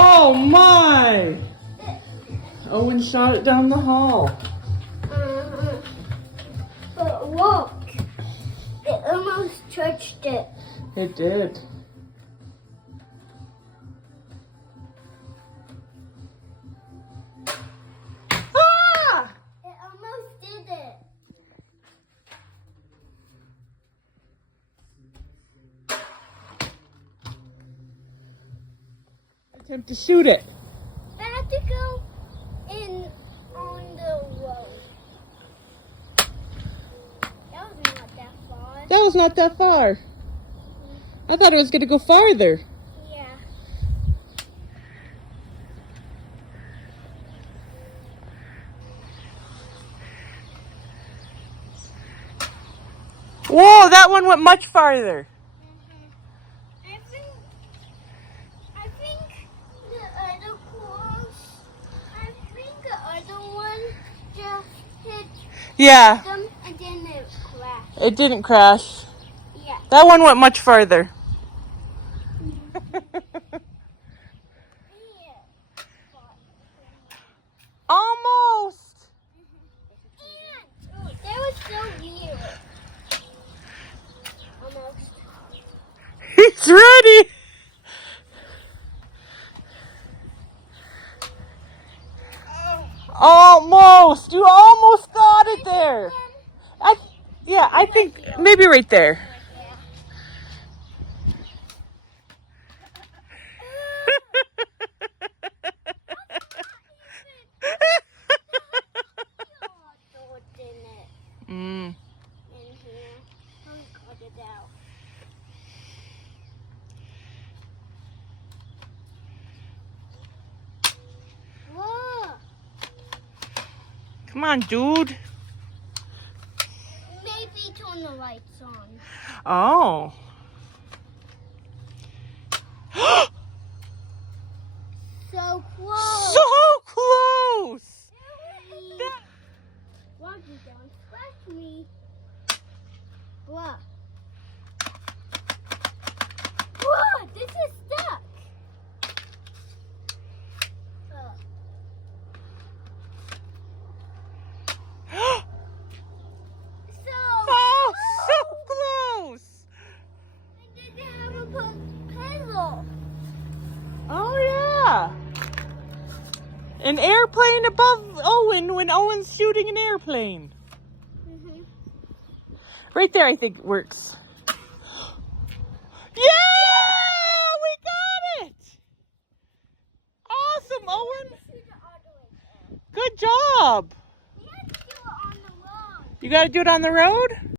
Oh my! Owen shot it down the hall. But look, it almost touched it. It did. Ah! It almost did it. Attempt to shoot it. I had to go in on the road. That was not that far. That was not that far. I thought it was going to go farther. Yeah. Whoa, that one went much farther. I think the other course, I think the other one just hit Yeah, them and then it crashed. it didn't crash. Yeah. That one went much farther. Almost. And that was so weird. Almost. He's ready. Almost. You almost got it there. I think maybe right there. Mm. In here. I'll cut it out. Whoa! Come on, dude. Maybe turn the lights on. Oh. So close. So close. Rocky, don't scratch me. What? Whoa, this is stuck. Oh, so close. I didn't have a puzzle. Oh, yeah. An airplane above Owen when Owen's shooting an airplane. Mm-hmm. Right there, I think, works. Yeah! We got it! Awesome, Owen. Good job. We had to do it on the road. You got to do it on the road?